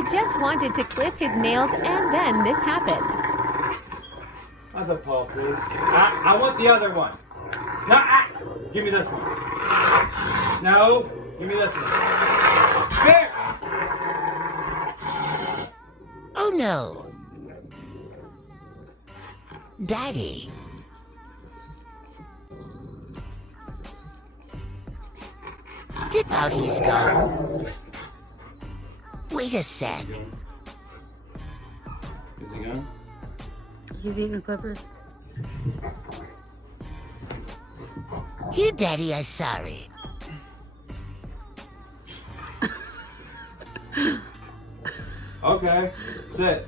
I just wanted to clip his nails and then this happened. Another paw, please. I want the other one. No, give me this one. No, give me this one. There! Oh no! Daddy! Dip out he's gone. Wait a sec. Is he gone? He's eating clippers. Here, Daddy, I'm sorry. Okay, sit.